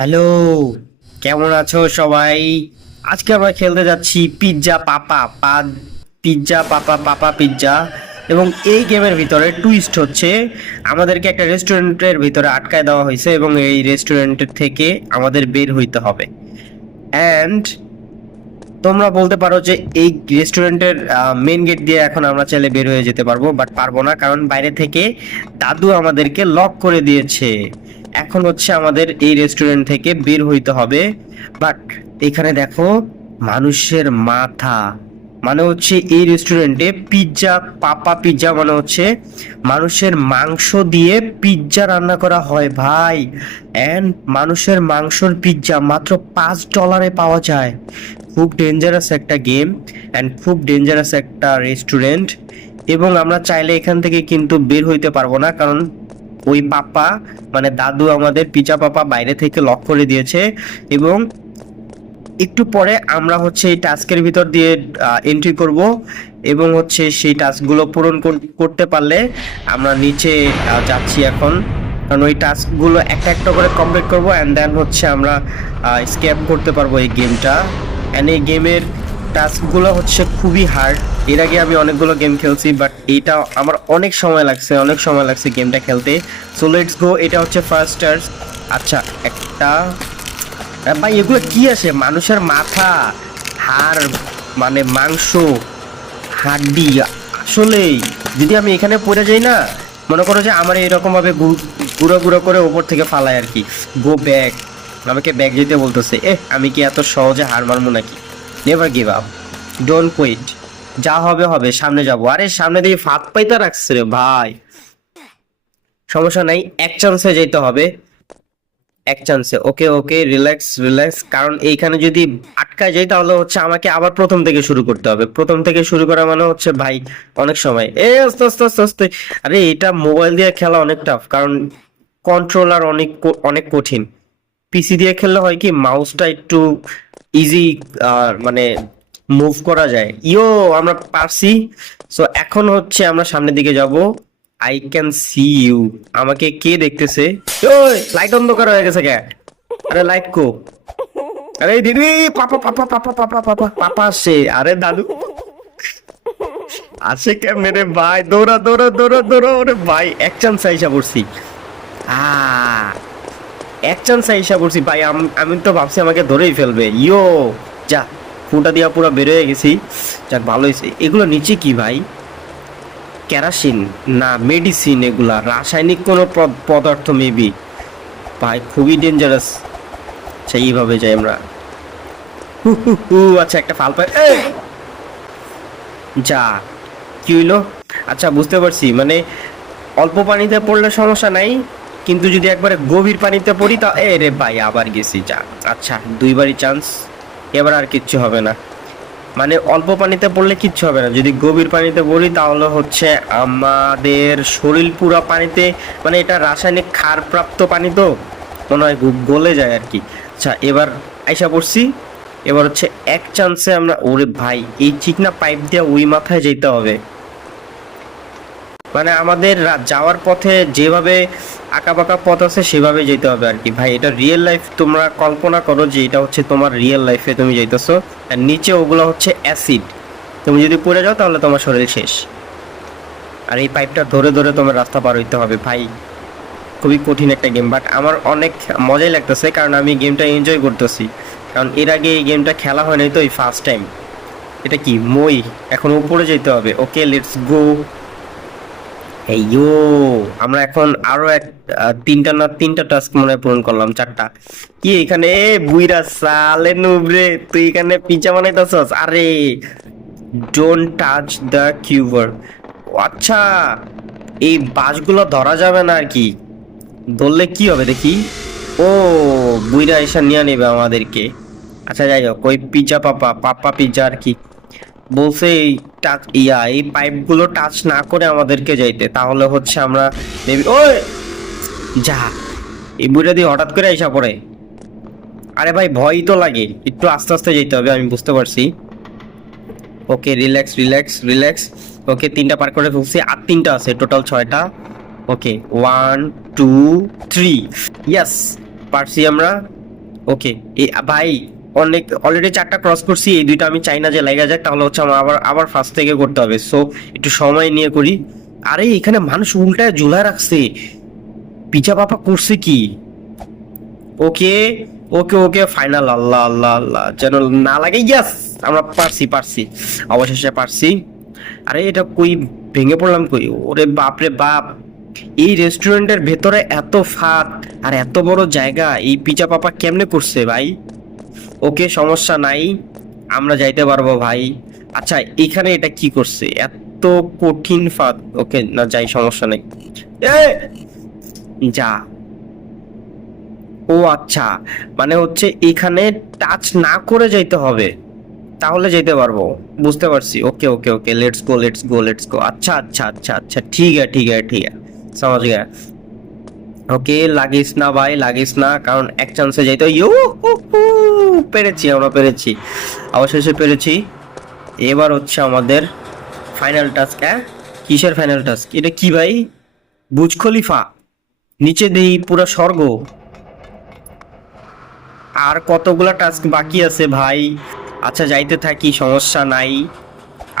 Hello, কেমন আছো সবাই? আজকে আমরা খেলতে যাচ্ছি পিৎজা পাপা পিৎজা পাপা পাপা পিৎজা। এবং এই গেমের ভিতরে টুইস্ট হচ্ছে আমাদেরকে একটা রেস্টুরেন্টের ভিতরে আটকায় দেওয়া হয়েছে এবং এই রেস্টুরেন্টের থেকে আমাদের বের হইতে হবে। অ্যান্ড তোমরা বলতে পারো যে এই রেস্টুরেন্টের মেন গেট দিয়ে এখন আমরা চাইলে বের হয়ে যেতে পারবো, বাট পারবো না, কারণ বাইরে থেকে দাদু আমাদেরকে লক করে দিয়েছে। এখন হচ্ছে আমাদের এই রেস্টুরেন্ট থেকে বের হইতে হবে। বাট এখানে দেখো, মানুষের মাথা, মানে হচ্ছে এই রেস্টুরেন্টে পিৎজা পাপা পিৎজা মানে হচ্ছে মানুষের মাংস দিয়ে পিৎজা রান্না করা হয় ভাই। অ্যান্ড মানুষের মাংসর পিৎজা মাত্র $5 পাওয়া যায়। খুব ডেঞ্জারাস একটা গেম অ্যান্ড খুব ডেঞ্জারাস একটা রেস্টুরেন্ট। এবং আমরা চাইলে এখান থেকে কিন্তু বের হইতে পারবো না, কারণ ওই পাপা মানে দাদু আমাদের পিৎজা পাপা বাইরে থেকে লক করে দিয়েছে। এবং একটু পরে আমরা হচ্ছে এই টাস্কের ভিতর দিয়ে এন্ট্রি করব এবং হচ্ছে সেই টাস্কগুলো পূরণ করতে পারলে আমরা নিচে যাচ্ছি এখন, কারণ ওই টাস্কগুলো একটা একটা করে কমপ্লিট করব অ্যান্ড দেন হচ্ছে আমরা স্ক্যাপ করতে পারবো এই গেমটা। অ্যান্ড এই গেমের টাস্কগুলো হচ্ছে খুবই হার্ড। এর আগে আমি অনেকগুলো গেম খেলছি, বাট এইটা আমার অনেক সময় লাগছে গেমটা খেলতে। সো লেটস গো, এটা হচ্ছে ফার্স্ট টাস্ক। আচ্ছা, একটা ভাই এগুলো কি আছে? মানুষের মাথা, হাড়, মানে মাংস, হাড্ডি। আসলেই যদি আমি এখানে পড়ে যাই না, মনে করো যে আমার এরকম ভাবে গুঁড়ো গুঁড়ো করে উপর থেকে ফালাই আর কি। গো ব্যাক, আমাকে ব্যাক যেতে বলতেছে। আমি কি এত সহজে হার মারবো নাকি? Never give up, don't quit. যা হবে হবে, সামনে যাবো। আরে সামনে দিয়ে ফাঁক পাইতে রাখছে রে ভাই। সমস্যা নাই, এক চান্সে যেতে হবে, এক চান্সে। ওকে ওকে, রিল্যাক্স রিল্যাক্স, কারণ এইখানে যদি আটকায় যাই তাহলে হচ্ছে আমাকে আবার প্রথম থেকে শুরু করতে হবে। প্রথম থেকে শুরু করা মানে হচ্ছে ভাই অনেক সময়। আস্তে আস্তে আস্তে আস্তে। আরে এটা মোবাইল দিয়ে খেলা অনেক টাফ, কারণ কন্ট্রোলার অনেক অনেক কঠিন। পিসি দিয়ে খেললে হয় কি, মাউসটা একটু ইজি, মানে মুভ করা যায়। আমরা পারছি। সো এখন হচ্ছে আমরা সামনের দিকে যাব। I can see you. আমাকে কে দেখতেছে? ওই লাইট অন্ধকার হয়ে গেছে কে? আরে লাইট কো? আরে দিদি, পাপা পাপা পাপা পাপা পাপা পাপা আসছে। আরে দাদু আসে কেমনে রে ভাই? দৌড়া দৌড়া দৌড়া দৌড়া। ওরে ভাই, এক চান্স আইসা পড়ছি। আ এক চান্স আইসা পড়ছি ভাই। আমি তো ভাবছি আমাকে ধরেই ফেলবে। যা, ফুটা দিয়া পুরো বের হয়ে গেছি। যাক, ভালো হয়েছে। এগুলো নিচে কি ভাই? কেরাসিন না মেডিসিন? এগুলা রাসায়নিক কোনো পদার্থ মেবি। ভাই খুবই ডেঞ্জারাস। আচ্ছা, এইভাবে যাই আমরা। হু হু হু। আচ্ছা, একটা ফাল পাই। যা, কি হইলো? আচ্ছা, বুঝতে পারছি, মানে অল্প পানিতে পড়লে সমস্যা নাই, কিন্তু যদি একবারে গভীর পানিতে পড়ি তা রে ভাই, আবার গেছি। যা, আচ্ছা, দুইবারই চান্স, এবার আর কিচ্ছু হবে না। মানে অল্প পানিতে পড়লে কিচ্ছু হবে না, যদি গভীর পানিতে পড়ি তাহলে হচ্ছে আমাদের শরীর পুরা পানিতে, মানে এটা রাসায়নিক ক্ষারপ্রাপ্ত পানি তো মনে হয় গলে যায় আর কি। আচ্ছা, এবার আইসা পড়ছি। এবার হচ্ছে এক চান্সে আমরা, ওরে ভাই এই চিকনা পাইপ দিয়ে ওই মাথায় যেতে হবে। মানে আমাদের যাওয়ার পথে যেভাবে আঁকা বাঁকা পথ আছে সেভাবে যেতে হবে আর কি ভাই। এটা রিয়েল লাইফ, তোমরা কল্পনা করো যে এটা হচ্ছে তোমার রিয়েল লাইফে তুমি যাইতেছো, আর নিচে ওগুলো হচ্ছে অ্যাসিড। তুমি যদি পড়ে যাও তাহলে তোমার শরীর শেষ। আর এই পাইপটা ধরে ধরে তোমার রাস্তা পার হইতে হবে ভাই। খুবই কঠিন একটা গেম, বাট আমার অনেক মজাই লাগতেছে, কারণ আমি গেমটা এনজয় করতেছি। কারণ এর আগে এই গেমটা খেলা হয় নাই তো, এই ফার্স্ট টাইম। এটা কি মই? এখন উপরে যেতে হবে। ওকে, লেটস গো। আমরা এখন আরো তিনটা টাস্ক মনে হয় পূরণ করলাম, চারটা। কি এখানে বুইরা সালে নুবরে, তুই এখানে পিজ্জা বানাইতেছস? আরে ডোন্ট টাচ দ্য কিউবার। আচ্ছা, এই বাঁশগুলো ধরা যাবে না আর কি, ধরলে কি হবে দেখি। ও, বুইরা এসে নিয়ে নেবে আমাদেরকে। আচ্ছা, যাই হোক, ওই পিজ্জা পাপা পাপা পিজ্জা আর কি বলছে, এই টাচ এই পাইপ গুলো টাচ না করে আমাদেরকে যাইতে, তাহলে হচ্ছে আমরা মেবি। ওই যা, এই বুড়া দিয়ে হঠাৎ করে আইসা পড়ে। আরে ভাই, ভয়ই তো লাগে, একটু আস্তে আস্তে যেতে হবে, আমি বুঝতে পারছি। ওকে, রিল্যাক্স রিল্যাক্স রিল্যাক্স। ওকে, তিনটা পার করে ফেলছি, আর তিনটা আছে, টোটাল 6টা। ওকে, 1 2 3, ইয়াস, পারছি আমরা। ওকে ভাই অনেক অলরেডি 4টা ক্রস করছি, এই 2টা আমি চাই না যে লাগা যাক, তাহলে হচ্ছে আমার আবার আবার ফার্স্ট থেকে করতে হবে। সো একটু সময় নিয়ে করি। আরে এখানে মানুষ উল্টায় ঝুলা রাখছে, পিজা পাপা করছে কি? ওকে ওকে ওকে ফাইনাল। আল্লাহ আল্লাহ আল্লাহ, যেন না লাগে। ইয়াস, আমরা পারছি পারছি, অবশেষে পারছি। আরে এটা কই ভেঙে পড়লাম কই? ওরে বাপ রে বাপ, এই রেস্টুরেন্টের ভেতরে এত ফাঁক আর এত বড় জায়গা, এই পিজা পাপা কেমনে করছে ভাই? ওকে সমস্যা নাই, আমরা যাইতে পারবো ভাই। আচ্ছা এখানে এটা কি করছে, এত কঠিন ফাঁদ? ওকে না যাই, সমস্যা নেই। এ যা। ও আচ্ছা, মানে হচ্ছে এখানে টাচ না করে যাইতে হবে, তাহলে যেতে পারবো। বুঝতে পারছি। Okay okay okay, let's go let's go let's go. আচ্ছা আচ্ছা আচ্ছা আচ্ছা, ঠিক আছে ঠিক আছে ঠিক আছে, समझ गया। ওকে লাগিস না ভাই, লাগিস না, কারণ এক চান্সে যাইতে। ইউ পেরেছি, আমরা পেরেছি, অবশেষে পেরেছি। এবার হচ্ছে আমাদের ফাইনাল টাস্ক। হ্যাঁ, কিসের ফাইনাল টাস্ক? এটা কি ভাই? বুর্জ খলিফা, নিচে দেই পুরো স্বর্গ। আর কতগুলা টাস্ক বাকি আছে ভাই? আচ্ছা যাইতে থাকি, সমস্যা নাই।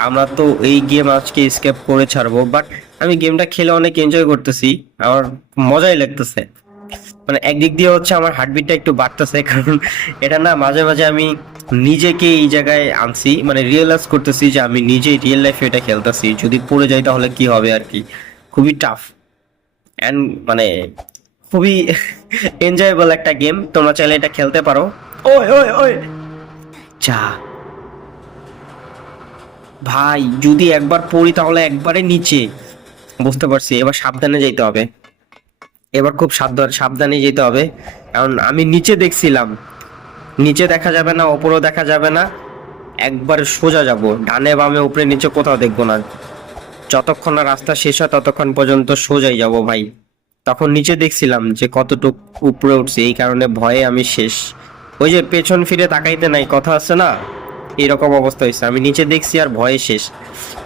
আমরা তো এই গেম আজকে স্কেপ করে ছাড়বো, বাট আমি গেমটা খেলে অনেক এনজয় করতেছি, আমার মজাই লাগতেছে। মানে একদিক দিয়ে হচ্ছে আমার হার্টবিটটা একটু বাড়তেছে, কারণ এটা না মাঝে মাঝে আমি নিজেকে এই জায়গায় আনছি, মানে রিয়েলাইজ করতেছি যে আমি নিজেই রিয়েল লাইফে এটা খেলতেছি, যদি পড়ে যাই তাহলে কি হবে আর কি। খুবই টাফ অ্যান্ড মানে খুবই এনজয়েবল একটা গেম, তোমরা চাইলে এটা খেলতে পারো। ওই ওই ওই যা ভাই, যদি একবার পড়ি তাহলে একবারে নিচে। বুঝতে পারছি, এবার সাবধানে যেতে হবে, এবার খুব সাবধানে যেতে হবে, কারণ আমি নিচে দেখছিলাম, নিচে দেখা যাবে না, ওপরেও দেখা যাবে না, একবার সোজা যাব, ডানে বামে উপরে নিচে কোথাও দেখবো না। যতক্ষণ না রাস্তা শেষ হয় ততক্ষণ পর্যন্ত সোজাই যাব ভাই। তখন নিচে দেখছিলাম যে কতটুকু উপরে উঠছে, এই কারণে ভয়ে আমি শেষ। ওই যে পেছন ফিরে তাকাইতে নাই কথা আছে না, এরকম অবস্থা হয়েছে, আমি নিচে দেখছি আর ভয়ে শেষ।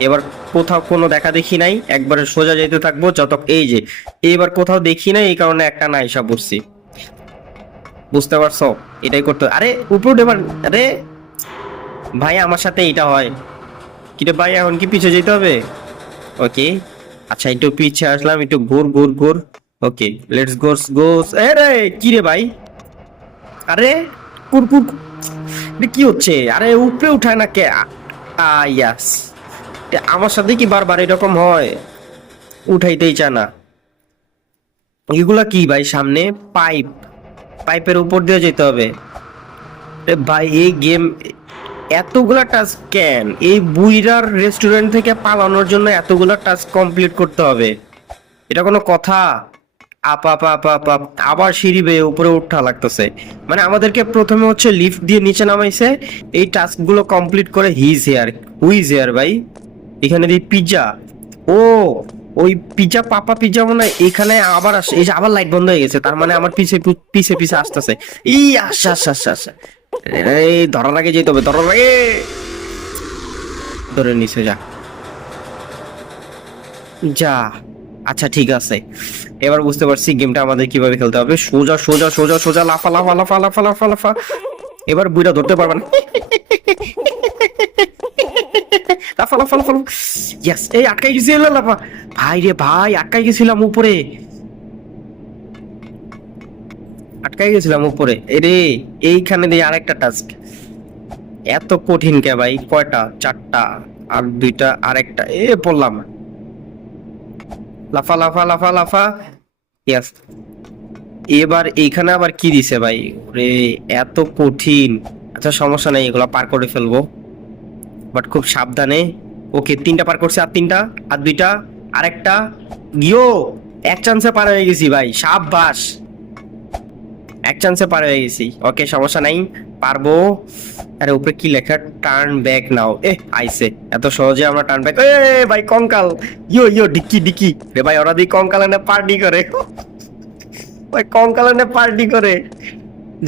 এবার কোথাও কোনো দেখা দেখি নাই, একবারে সোজা যেতে থাকবো যত। এই যে এবার কোথাও দেখি নাই, এই কারণে একটা না এসব বসছি। বুঝতে পারছো? এটাই করতে। আরে উপরে এবার, আরে ভাই আমার সাথে এটা হয় কি রে ভাই? এখন কি পিছিয়ে যেতে হবে? ওকে আচ্ছা, একটু পিছিয়ে আসলাম, একটু ঘুর ঘুর ঘুর। ওকে লেটস গোস গোস। আরে কি রে ভাই? আরে কুর কুর, এটা কি হচ্ছে? আরে উপরে উঠায় না কে? ইয়াস, আমার সাথে কি বারবার এরকম হয়? উঠাইতেই চায় না। এগুলা কি ভাই? সামনে পাইপ, পাইপের উপর দিয়ে যেতে হবে। এ ভাই এই গেম এতগুলা টাস্ক কেন? এই বুইরার রেস্টুরেন্ট থেকে পালানোর জন্য এতগুলা টাস্ক কমপ্লিট করতে হবে? এটা কোনো কথা? Up up up up up, আবার সিঁড়ি বেয়ে উপরে উঠা লাগতেছে। মানে আমাদেরকে প্রথমে হচ্ছে লিফট দিয়ে নিচে নামাইছে, এই টাস্ক গুলো কমপ্লিট করে হুইজ হেয়ার ভাই। এখানে দিই পিজ্জা। ও ওই পিজ্জা পাপা পিজ্জা মনে হয় এখানে আবার আসে। এই যে আবার লাইট বন্ধ হয়ে গেছে, তার মানে আমার পিছে পিছে পিছে আসতেছে। ই আচ্ছা আচ্ছা আচ্ছা আচ্ছা, এই ধরার আগে যেতে হবে, ধরার আগে। ধরে নিচে যা যা। আচ্ছা ঠিক আছে, এবার বুঝতে পারছি গেমটা আমাদের কিভাবে খেলতে হবে। সোজা সোজা সোজা সোজা, লাফা লাফা লাফা লাফা লাফা লাফা লাফা। এবার বুইটা ধরতে পারবে না। লাফা লাফা লাফা। ইয়েস, এই আটকাই গেছি, লাফা। ভাই রে ভাই, আটকাই গেছিলাম উপরে, আটকাই গেছিলাম উপরে। এরে এইখানে দিয়ে আরেকটা টাস্ক। এত কঠিন কে ভাই? কয়টা? 4টা, আর 2টা, আরেকটা। পড়লাম। লাফা লাফা লাফা লাফা। ইয়েস। এবার এইখানে আবার কি দিছে ভাই? রে এত কঠিন। আচ্ছা সমস্যা নেই, এগুলো পার করে ফেলবো, বাট খুব সাবধানে। ওকে 3টা পার করছে, আর 3টা, আর 2টা, আরেকটা। গিও এক চান্সে পার হয়ে গেছি ভাই, সাব্বাস, এক চান্সে পার হয়ে গেছি। ওকে সমস্যা নাই, পারবো। আরে উপরে কি লেখা? টার্ন ব্যাক নাও। আইছে, এত সহজে আমরা টার্ন ব্যাক। ভাই কঙ্কাল, ইয়ো ইয়ো ডিক্কি ডিক্কি রে ভাই, ওরা দিয়ে কঙ্কাল এনে পার্টি করে ভাই, কঙ্কাল এনে পার্টি করে,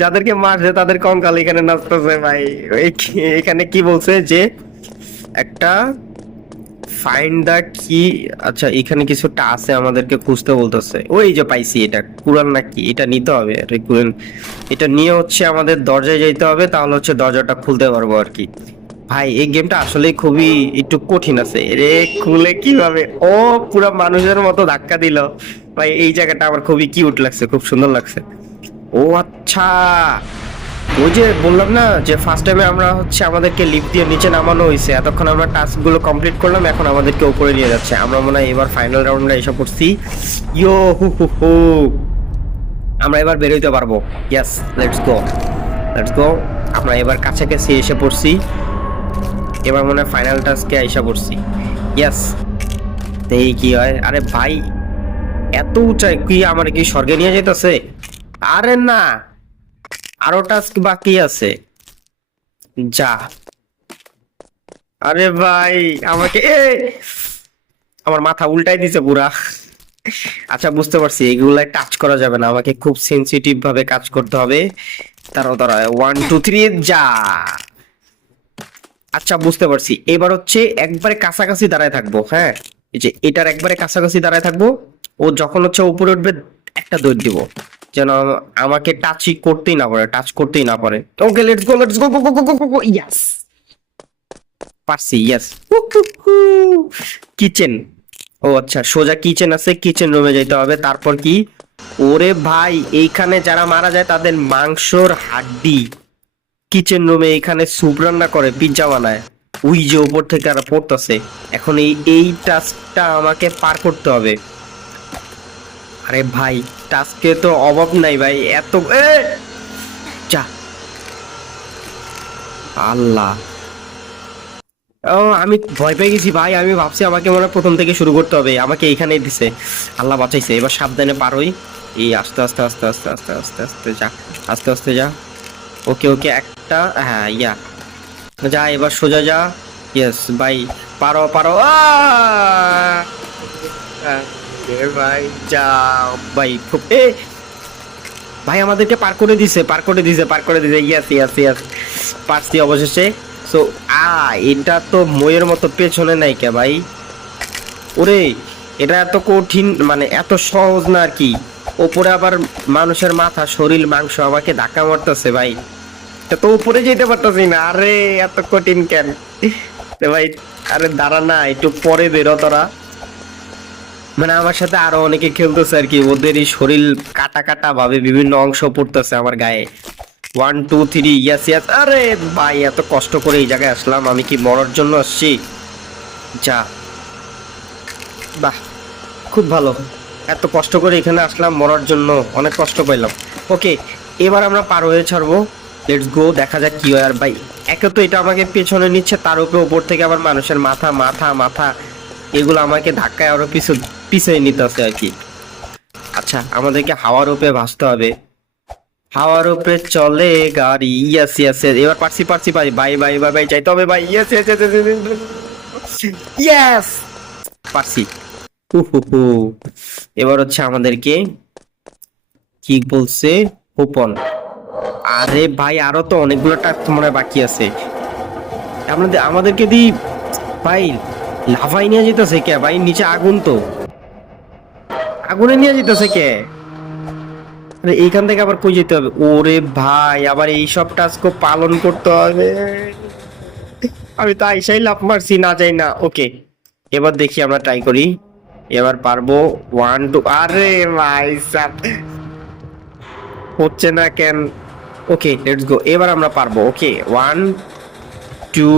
যাদেরকে মারছে তাদের কঙ্কাল এখানে নাচতেছে ভাই। এখানে কি বলছে যে একটা ফাইন্ড দা কি। আচ্ছা এখানে কিছুটা আছে, আমাদেরকে খুঁজতে বলতেছে। ওই যে পাইছি, এটা কুরআন নাকি, এটা নিতে হবে। আরে কুরআন, এটা নিয়ে হচ্ছে আমাদের দরজায় যেতে হবে, তাহলে হচ্ছে দরজাটা খুলতে পারবো আর কি। ভাই এই গেমটা আসলে খুবই একটু কঠিন আছে রে। খুলে কিভাবে? ও পুরা মানুষের মতো ধাক্কা দিল। ভাই এই জায়গাটা আমার খুবই কিউট লাগছে, খুব সুন্দর লাগছে। ও আচ্ছা, ওই যে বললাম না যে ফার্স্ট টাইমে আমরা হচ্ছে আমাদেরকে লিফট দিয়ে নিচে নামানো হয়েছে, এতক্ষণ আমরা টাস্ক গুলো কমপ্লিট করলাম, এখন আমাদেরকে উপরে নিয়ে যাচ্ছে। আমরা মনে হয় এবার ফাইনাল রাউন্ডে এসে পড়ছি। ইয়ো হু হু হু, আমরা এবার বের হইতে পারবো। ইয়েস, লেটস গো, লেটস গো। আমরা এবার কাছাকাছি এসে পড়ছি, এবার মনে হয় ফাইনাল টাস্কে এসে পড়ছি। ইয়েস, এই কি হয়? আরে ভাই এত উঁচাই কি, আমার কি স্বর্গে নিয়ে যেতেছে? আরে না, আরো টাস্ক বাকি আছে। যা, আরে ভাই আমাকে আমার মাথা উল্টাই দিছে পুরা। আচ্ছা বুঝতে পারছি, এগুলা টাচ করা যাবে না, আমাকে খুব সেনসিটিভ ভাবে কাজ করতে হবে। তারাও তারা 1 2 3 যা। আচ্ছা বুঝতে পারছি, এবার হচ্ছে একবারে কাছাকাছি দাঁড়ায় থাকবো। হ্যাঁ, এই যে এটার একবারে কাছাকাছি দাঁড়ায় থাকবো। ও যখন হচ্ছে উপরে উঠবে একটা দৌড় দিব, যেন আমাকে টাচই করতেই না পারে, টাচ করতেই না পারে। Okay let's go, let's go go go go go. Yes, পারছি। Yes, kitchen. ও আচ্ছা, সোজা কিচেন আছে, কিচেন রুমে যেতে হবে। তারপর কি? ওরে ভাই, এইখানে যারা মারা যায় তাদের মাংসর হাড্ডি কিচেন রুমে, এখানে স্যুপ রান্না করে, পিজ্জা বানায়। ওই যে উপর থেকে আর পড়তেছে। এখন এই টাস্কটা আমাকে পার করতে হবে। আরে ভাই টাস্কে তো অভাব নাই ভাই, এত যা। আল্লাহ, ও আমি ভয় পেয়ে গেছি ভাই, আমি ভাবছি আমাকে মনে হয় প্রথম থেকে শুরু করতে হবে, আমাকে এইখানেই দিছে। আল্লাহ বাঁচাইছে, এবার সাবধানে পার হই। এই আস্তে আস্তে আস্তে আস্তে আস্তে আস্তে আস্তে যা, আস্তে আস্তে যা। ওকে ওকে, একটা, হ্যাঁ ইয়া, যা এবার সোজা যা। ইয়েস ভাই, পারো পারো। ভাই যা ভাই, খুব ভাই আমাদেরকে পার করে দিছে, পার করে দিছে, পার করে দিছে। ইয়েস ইয়েস ইয়েস, পারছি অবশেষে। সো এটা তো মইয়ের মতো পেছনে নাই কে ভাই? ওরে, এটা এত কঠিন, মানে এত সহজ না আর কি। ওপরে আবার মানুষের মাথা, শরীর, মাংস আমাকে ধাক্কা মারতেছে ভাই। এটা তো উপরে যেতে পারতেছি না। আরে এত কঠিন কেন ভাই? আরে দাঁড়া না, একটু পরে বেরো তোরা। মানে আমার সাথে আরো অনেকে খেলতেছে আর কি, ওদেরই শরীর কাটা কাটা ভাবে বিভিন্ন অংশ পড়তেছে আমার গায়ে। 1 2 3, ইয়েস ইয়েস। আরে ভাই এত কষ্ট করে এই জায়গায় আসলাম, আমি কি মরার জন্য আসছি? যা, বাহ, খুব ভালো। এত কষ্ট করে এখানে আসলাম মরার জন্য, অনেক কষ্ট পাইলাম। ওকে, এবার আমরা পার হয়ে ছাড়বো। লেটস গো, দেখা যাক কি হয়। আর ভাই একে তো এটা আমাকে পেছনে নিচ্ছে, তার উপরে উপর থেকে আবার মানুষের মাথা মাথা মাথা, এগুলো আমাকে ধাক্কায় আরো পিছিয়ে নিতে আছে আর কি। আচ্ছা আমাদেরকে হাওয়ার উপরে ভাসতে হবে, হাওয়ার উপরে চলে গাড়ি। ইয়েস ইয়েস, এবার পারছি পারছি ভাই, বাই বাই বাই বাই, যাইতে হবে ভাই। ইয়েস ইয়েস ইয়েস, পারছি। হু। এবার হচ্ছে আমাদেরকে কি বলছে, ওপন। আরে ভাই আরো তো অনেকগুলো টাস্ক মনে হয় বাকি আছে। আমাদেরকে দি ভাই, লাফাই নিয়ে যেতেছে কে ভাই? নিচে আগুন, তো আগুনে নিয়ে যেতেছে কে? আরে এইখান থেকে আবার কই যেতে হবে? ওরে ভাই, আবার এই সব টাস্ক পালন করতে হবে। আমি তো আইসাই লাফ মারছি, না যাই না। ওকে, এবার দেখি আমরা ট্রাই করি, এবার পারবো। 1 2, আরে ভাই সাব হচ্ছে না কেন? ওকে লেটস গো, এবার আমরা পারবো। ওকে 1 2,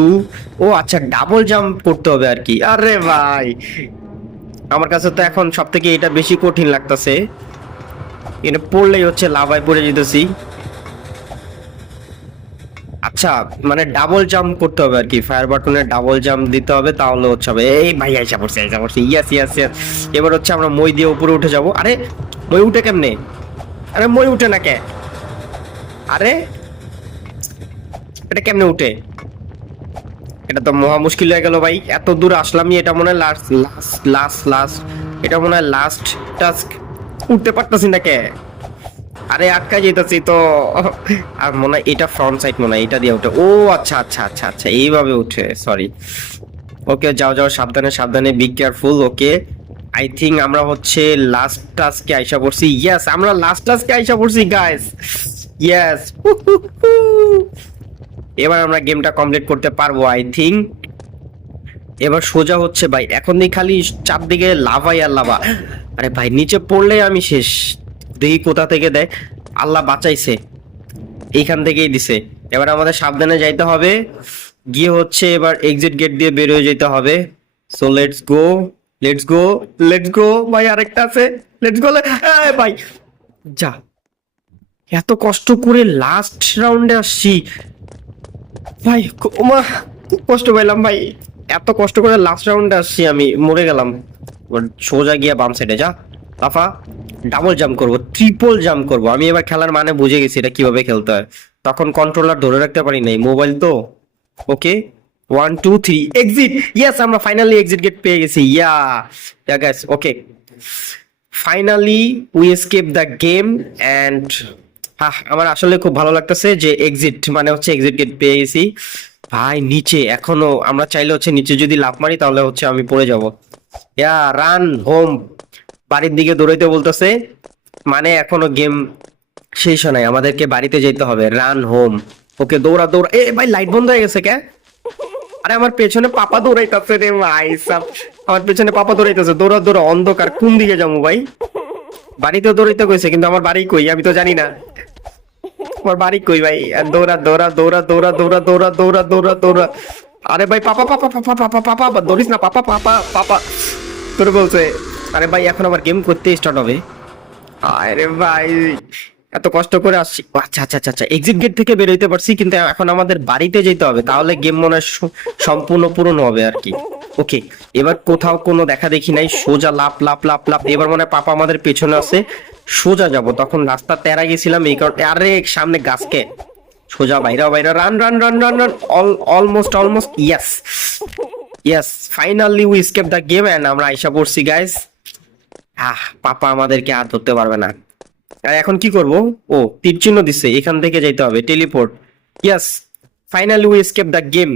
ও আচ্ছা ডাবল জাম্প করতে হবে আর কি। আরে ভাই আমার কাছে তো এখন সব থেকে এটা বেশি কঠিন লাগতেছে, এটা পড়লেই হচ্ছে লাভায় পড়ে যেতেছি। আচ্ছা মানে ডাবল জাম্প করতে হবে আর কি, ফায়ার বাটনে ডাবল জাম্প দিতে হবে, তাহলে হচ্ছে হবে। এই ভাই আইসা পড়ছে, আইসা পড়ছে। ইয়েস ইয়েস ইয়েস, এবার হচ্ছে আমরা মই দিয়ে উপরে উঠে যাব। আরে মই উঠে কেমনে? আরে মই উঠে না কে? আরে এটা কেমনে উঠে? এটা তো মহা মুশকিল হয়ে গেল ভাই, এত দূর আসলামই, এটা মনে হয় লাস্ট লাস্ট লাস্ট লাস্ট, এটা মনে হয় লাস্ট টাস্ক। উঠতে পারতাছি না কে? আরে আটকা যেতেছি তো। আর মনে হয় এটা ফ্রন্ট সাইড, মনে হয় এটা দিয়ে উঠে। ও আচ্ছা আচ্ছা আচ্ছা আচ্ছা, এইভাবে উঠে, সরি। ওকে, যাও যাও, সাবধানে সাবধানে, be careful. Okay, I think আমরা হচ্ছে লাস্ট টাস্কে আইসা পড়ছি। ইয়েস, আমরা লাস্ট টাস্কে আইসা পড়ছি গাইস। ইয়েস, এবার আমরা গেমটা কমপ্লিট করতে পারবো আই থিঙ্ক। এবার সোজা হচ্ছে ভাই, এখন দিয়ে খালি চারদিকে লাভাই আর লাভা। আরে ভাই, নিচে পড়লে আমি শেষ। দেখি কোথা থেকে দেয়, আল্লাহ বাঁচাইছে, এইখান থেকেই দিছে। এবার আমাদের সাবধানে যাইতে হবে, গিয়ে হচ্ছে এবার এক্সিট গেট দিয়ে বের হয়ে যেতে হবে। So let's go, let's go, let's গো ভাই, আরেকটা আছে, লেটস গো ভাই। যা, এত কষ্ট করে লাস্ট রাউন্ডে আসছি ভাই, ওমা, খুব কষ্ট পাইলাম ভাই, এত কষ্ট করে লাস্ট রাউন্ডে আসছি, আমি মরে গেলাম। এবার সোজা গিয়া বাম সাইডে যা, লাফা, ডাবল জাম্প করবো, ট্রিপল জাম্প করবো। আমি এবার খেলার মানে বুঝে গেছি এটা কিভাবে খেলতে হয়। তখন কন্ট্রোলার ধরে রাখতে পারি নাই, মোবাইল তো। Okay, 1 2 3 exit. ইয়েস, আমরা ফাইনালি এক্সিট গেট পেয়ে গেছি। Yeah guys, okay, finally we escape the game and আমার আসলে খুব ভালো লাগতেছে যে এক্সিট মানে হচ্ছে এক্সিট গেট পেয়ে গেছি। ভাই নিচে এখনো আমরা চাইলে হচ্ছে নিচে যদি লাফ মারি তাহলে হচ্ছে আমি পড়ে যাব। ইয়া রান হোম, বাড়ির দিকে দৌড়াইতে বলতেছে, মানে এখনো গেম শেষ হয় নাই, আমাদেরকে বাড়িতে যেতে হবে। Run home. ওকে, দৌড়া দৌড়া। এ ভাই, লাইট বন্ধ হয়ে গেছে কে? আরে আমার পেছনে পাপা দৌড়াইতেছে রে ভাই সাব, আমার পেছনে পাপা দৌড়াইতেছে। দৌড়া দৌড়া, অন্ধকার, কোন দিকে যাবো ভাই? বাড়িতে দৌড়াইতে কইছে, কিন্তু আমার বাড়ি কই আমি তো জানি না। আমার বাড়ি কই ভাই? আর দৌড়া দৌড়া দৌড়া দৌড়া দৌড়া দৌড়া দৌড়া দৌড়া দৌড়া। আরে ভাই, পাপা পাপা পাপা পাপা পাপা, দৌড়িস না পাপা পাপা পাপা তোরে বলছে। আরে ভাই, এখন আবার গেম করতে স্টার্ট হবে। আরে ভাই, এত কষ্ট করে আসছি। আচ্ছা আচ্ছা আচ্ছা আচ্ছা, এক্সিট গেট থেকে বের হইতে পারছি, কিন্তু এখন আমাদের বাড়িতে যেতে হবে, তাহলে গেম মনে হয় সম্পূর্ণ পূরণ হবে আর কি। ওকে, এবার কোথাও কোনো দেখা দেখি নাই, সোজা লাপ লাপ লাপ লাপ। এবার মনে হয় পাপা আমাদের পেছনে আছে, সোজা যাব। তখন রাস্তা তেরা গেছিলাম এই কারণে। আরে সামনে গাছকে, সোজা বাইরা বাইরা, run run run run run, almost almost. Yes yes, finally we escape the game and আমরা আইসা পড়ছি গাইস। পাপা আমাদেরকে আর ধরতে পারবে না। আর এখন কি করব? ও, তীর চিহ্ন দিচ্ছে, এখান থেকে যাইতে হবে, teleport. Yes, finally we escape the game.